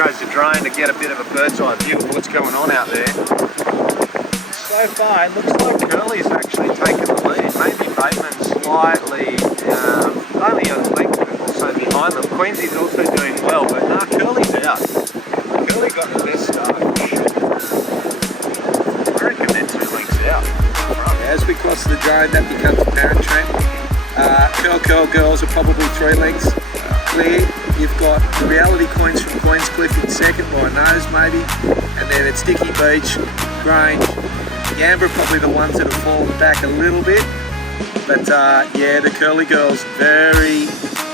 goes the drone to get a bit of a bird's eye view of what's going on out there. So far, it looks like Curly's actually taken the lead. Maybe Bateman's slightly, only a length or so behind them. Queensy's also doing well, but no, Curly's out. Curly got the best start for sure. I reckon they're 2 lengths out. As we cross the drone, that becomes apparent, Trent. Curl girls are probably 3 lengths clear. You've got the reality coins from Queenscliff in second by a nose maybe, and then it's Dicky Beach, Grange, Yambra probably the ones that have fallen back a little bit. But yeah, the curly girls very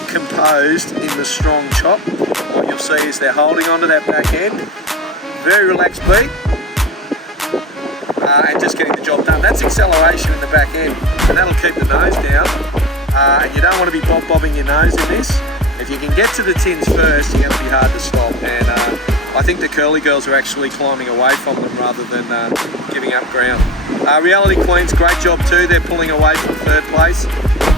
composed in the strong chop. What you'll see is they're holding onto that back end, very relaxed beat, and just getting the job done. That's acceleration in the back end, and that'll keep the nose down. And you don't want to be bobbing your nose in this. If you can get to the tins first, you're going to be hard to stop. And I think the curly girls are actually climbing away from them rather than giving up ground. Reality Queens, great job too. They're pulling away from 3rd place.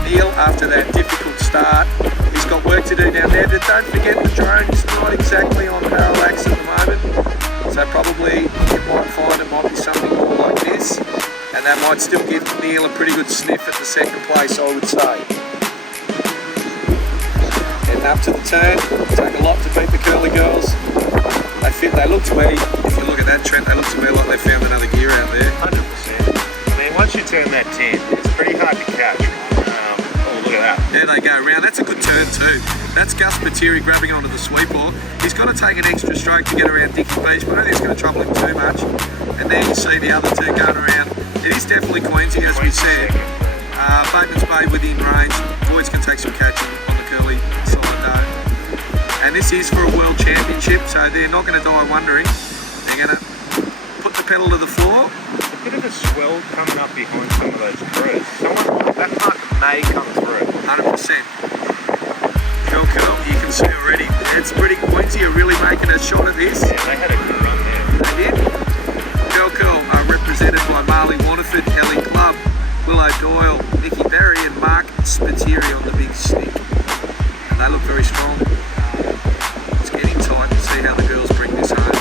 Neil, after that difficult start, he's got work to do down there. But don't forget the drone is not exactly on parallax at the moment. So probably you might find it might be something more like this. And that might still give Neil a pretty good sniff at the 2nd place, I would say. Heading up to the turn, take a lot to beat the curly girls. They look to me, if you look at that, Trent, they look to me like they found another gear out there. 100%. I mean, once you turn that 10, it's pretty hard to catch. Oh, look at that. There they go round. That's a good turn too. That's Gus Patiri grabbing onto the sweep ball. He's got to take an extra stroke to get around Dicky Beach, but I don't think it's going to trouble him too much. And then you see the other two going around. It is definitely Queensy, as we said. Bateman's Bay within range. Boys can take some catching on the curly side though. And this is for a world championship, so they're not going to die wondering. They're going to put the pedal to the floor. There's a bit of a swell coming up behind some of those crews. That mark may come through. 100%. Curl, you can see already. It's pretty Queensy are really making a shot at this. Yeah, they had a good run there. They did. Curl are represented by Marley Wanaford, Kelly Clubb, Willow Doyle, Nikki Berry and Mark Spiteri on the big stick. And they look very strong. It's getting tight to see how the girls bring this home.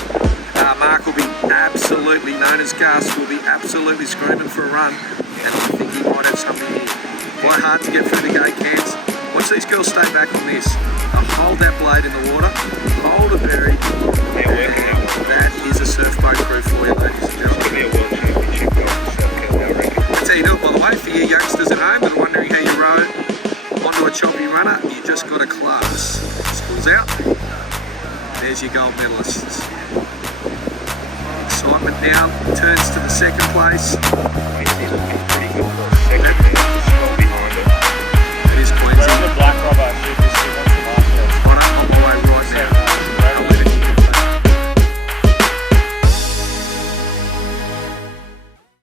Mark will be absolutely, known as Gus, will be absolutely screaming for a run. And I think he might have something here. Quite hard to get through the gate cans. Watch these girls stay back on this. Hold that blade in the water. Hold a berry. They're working that one. That is a surf boat crew for you, ladies and gentlemen. Could be a world championship going to South Carolina, I reckon. That's how you do it, by the way, for you youngsters at home that are wondering how you row onto a choppy runner. You just got a class. School's out. There's your gold medalists. Excitement now turns to the 2nd place.